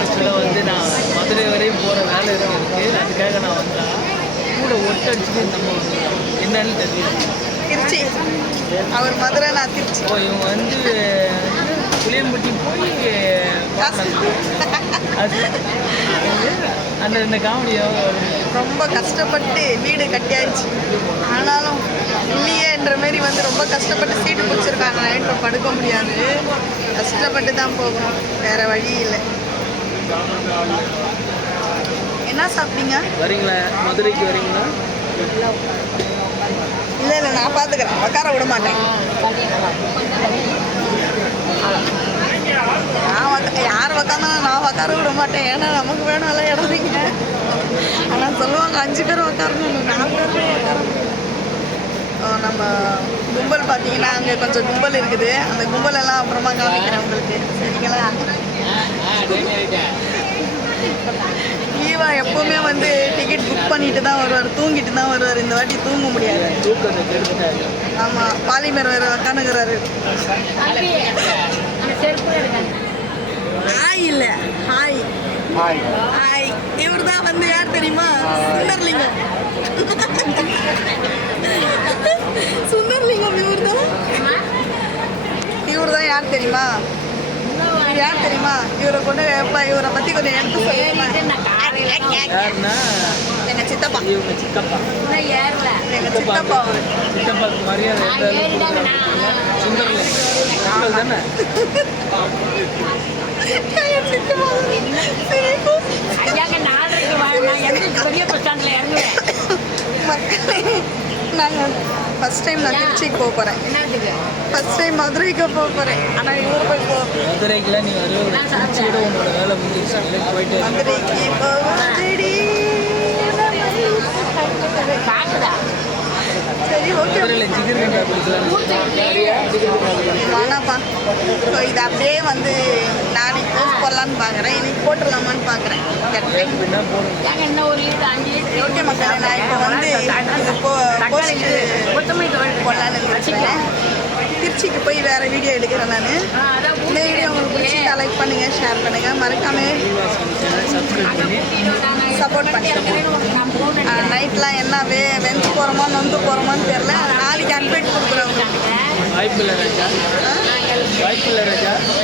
ஆக்சுவலாக வந்து நான் மதுரை வரையும் போகிற வேலை இருக்கு. எனக்கு அதுக்காக நான் வந்தேன் கூட ஒட்டடிச்சுட்டு நம்ம என்னன்னு தெரியல. திருச்சி. அவர் மதுரை நான் திருச்சி இவங்க வந்து புளியம்பட்டி போய் அந்த இந்த காமெடியோ? ரொம்ப கஷ்டப்பட்டு வீடு கட்டியாச்சு. ஆனாலும் இல்லையேன்ற மாரி வந்து ரொம்ப கஷ்டப்பட்டு சீட்டு பிடிச்சிருக்காங்க. நைட்டில் படுக்க முடியாது? கஷ்டப்பட்டு தான் போகணும். வேற வழி இல்லை. என்ன சாப்பிட்டீங்க? வரீங்களா? மதுரைக்கு வரீங்களா? இல்லை இல்லை. நான் பார்த்துக்கிறேன் உட்கார விட மாட்டேன் நான் உக்கா- யார் உக்காந்தாலும் நான் உட்கார விட மாட்டேன். ஏன்னா நமக்கு வேணும்ல இடம் ஆனால் சொல்லுவாங்க அஞ்சு பேர் உட்காரணும் நாலு பேர் நம்ம கும்பல் பார்த்தீங்கன்னா அங்கே கொஞ்சம் கும்பல் இருக்குது. அந்த கும்பல் எல்லாம் அப்புறமா காமிக்கிறேன் உங்களுக்கு. சரிங்களா? ஈவா எப்போவுமே வந்து டிக்கெட் புக் பண்ணிட்டு தான் வருவார். தூங்கிட்டு தான் வருவார். இந்த வாட்டி தூங்க முடியாது. ஆமாம் பாலிமர் வேறு உக்காந்துக்கிறாரு. இல்லை. ஹாய் ஹாய் இவர் தான் வந்து யார் தெரியுமா? சுந்தர்லிங்கம். சுந்தர்லிங்கம் இவர் தான் இவர் தான் யார் தெரியுமா? யார் தெரியுமா? இவரை கொண்டு இவரை பற்றி கொஞ்சம் எடுத்து எங்கள் சித்தப்பா. இவங்க சித்தப்பா. எங்கள் சித்தப்பா. சித்தப்பாக்கு மரியாதை? சுந்தரலிங்கம். தானே எங்கள் சித்தப்பா சிரிப்பு. மக்களே நாங்கள் ஃபஸ்ட் டைம் நான் திருச்சிக்கு போக போகிறேன் ஃபஸ்ட் டைம் மதுரைக்கு போக போகிறேன் ஆனால் இவர் போய் போ. மதுரைக்குலாம் நீ திருச்சியோட உன்னோட வேலை முடிஞ்சிருச்சு. போயிட்டு. மதுரைக்கு போவதடி சரி ஓகே. வேணாப்பா ஸோ இது அப்படியே வந்து நாளைக்கு போஸ்ட் போடலான்னு பார்க்குறேன் இன்னைக்கு போட்டுடலாமான்னு பார்க்குறேன் ஓகே மக்களே நான் இப்போ வந்து திருச்சிக்கு போய் வேறு வீடியோ எடுக்கிறேன் நான். இந்த வீடியோ உங்களுக்கு பிடிச்சிருந்தா லைக் பண்ணுங்கள் ஷேர் பண்ணுங்கள் மறக்காமல் சப்ஸ்கிரைப் பண்ணி சப்போர்ட் பண்ணுங்கள் நைட்லாம் என்ன வே வெந்து போகிறோமா நொந்து போகிறோமான்னு தெரில நாளைக்கு அட்வைட் கொடுக்குறேன் உங்களுக்கு. வாய்ப்பில்லை ராஜா. வாய்ப்பில்லை ராஜா. ஆமாம்